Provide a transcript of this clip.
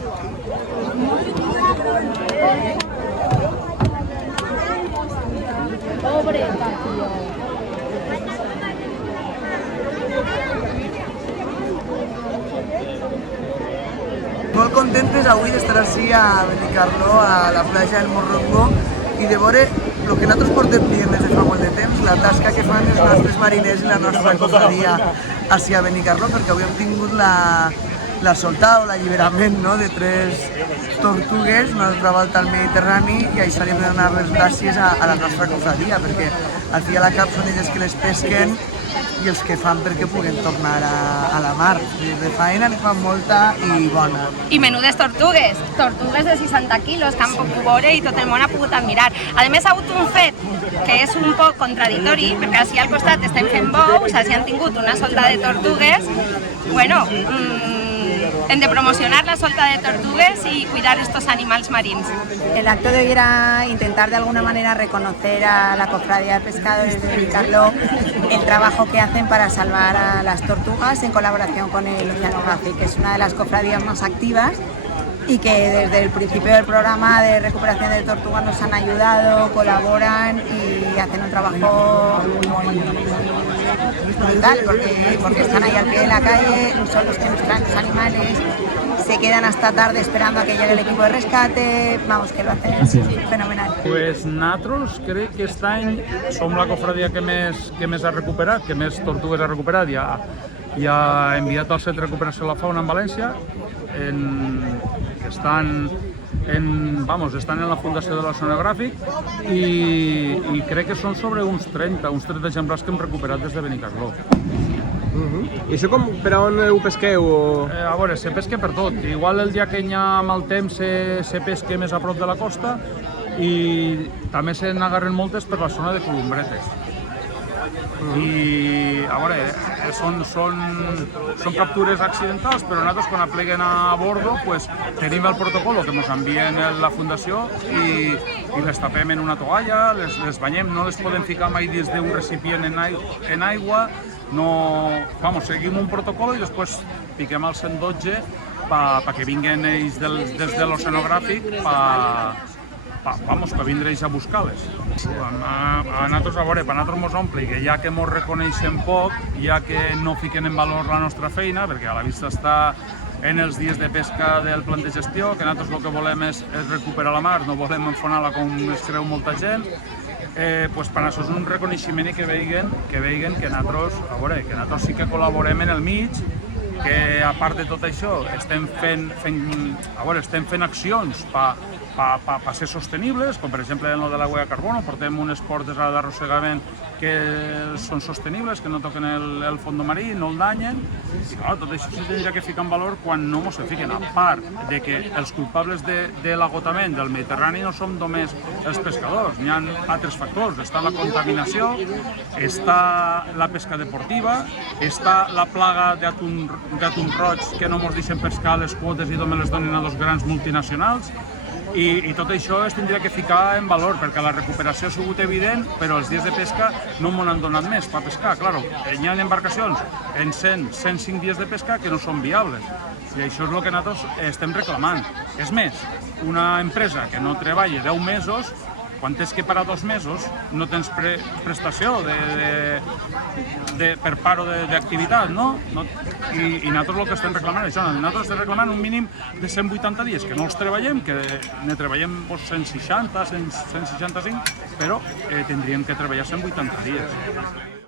Molt contentes avui d'estar així a Benicarló, a la platja del Morrongo, i de veure el que nosaltres portem dient des de fa molt de temps, la tasca que fan els nostres mariners i la nostra cofradia així a Benicarló, perquè avui hem tingut la soltada o l'alliberament de 3 tortugues, una altra volta al Mediterrani, i això li hem de donar les gràcies a la nostra cofradia, perquè al fi i a la cap són elles que les pesquen i els que fan perquè puguem tornar a la mar. De faena en fan molta i bona. I menudes tortugues de 60 quilos que han pogut veure i tot el món ha pogut admirar. A més, ha hagut un fet que és un poc contradictori, perquè així al costat estem fent bous, així han tingut una solta de tortugues. Bueno, hem de promocionar la solta de tortugues y cuidar estos animales marinos. El acto de hoy era intentar de alguna manera reconocer a la cofradía de pescadores de Benicarló el trabajo que hacen para salvar a las tortugas en colaboración con el Oceanographic, que es una de las cofradías más activas y que desde el principio del programa de recuperación de tortugas nos han ayudado, colaboran y hacen un trabajo muy brutal porque están ahí al pie de la calle, son los que nos traen los animales, se quedan hasta tarde esperando a que llegue el equipo de rescate, vamos, que lo hacen fenomenal. Pues nosaltres crec que aquest any som la cofradia que més ha recuperat, que més tortugues ha recuperat, i ha enviat al Centre de Recuperació de la Fauna en València, estan en la fundació de l'Oceanographic i crec que són sobre uns 30 exemplars que hem recuperat des de Benicarló. I això per on ho pesqueu? A veure, se pesca per tot. Igual el dia que hi ha mal temps se pesca més a prop de la costa i també se n'agarren moltes per la zona de Columbretes. I a veure, són captures accidentals, però nosaltres quan apleguen a bordo tenim el protocol que ens envien la fundació i les tapem en una toalla, les banyem, no les podem ficar mai dins d'un recipient en aigua, seguim un protocol i després piquem el 112 perquè vinguin ells des de l'Oceanogràfic per vindre ells a buscar-les. A nosaltres ens omple que ja que ens reconeixen poc, ja que no fiquen en valor la nostra feina, perquè a la vista està en els dies de pesca del plan de gestió, que nosaltres el que volem és recuperar la mar, no volem enfonar-la com es creu molta gent, per això és un reconeixement i que veiguen que nosaltres sí que col·laborem en el mig, que a part de tot això estem fent accions per ser sostenibles, com per exemple en el de l'aigua de carbono, portem unes portes d'arrossegament que són sostenibles, que no toquen el fons marí, no el danyen, i clar, tot això s'hauria que ficar en valor quan no se fiquen, a part de que els culpables de l'agotament del Mediterrani no som només els pescadors, n'hi ha altres factors, està la contaminació, està la pesca deportiva, està la plaga d'atún roig que no ens deixen pescar les quotes i només les donen a dos grans multinacionals, i tot això es tindria que ficar en valor perquè la recuperació ha sigut evident, però els dies de pesca no m'ho han donat més per pescar. Clar, hi ha embarcacions en 100-105 dies de pesca que no són viables i això és el que nosaltres estem reclamant. És més, una empresa que no treballa 10 mesos, quan tens que parar 2 mesos, no tens prestació per paro d'activitat, no? I nosaltres el que estem reclamant és això, nosaltres estem reclamant un mínim de 180 dies, que no els treballem, que ne treballem 160, 165, però tindríem que treballar 180 dies.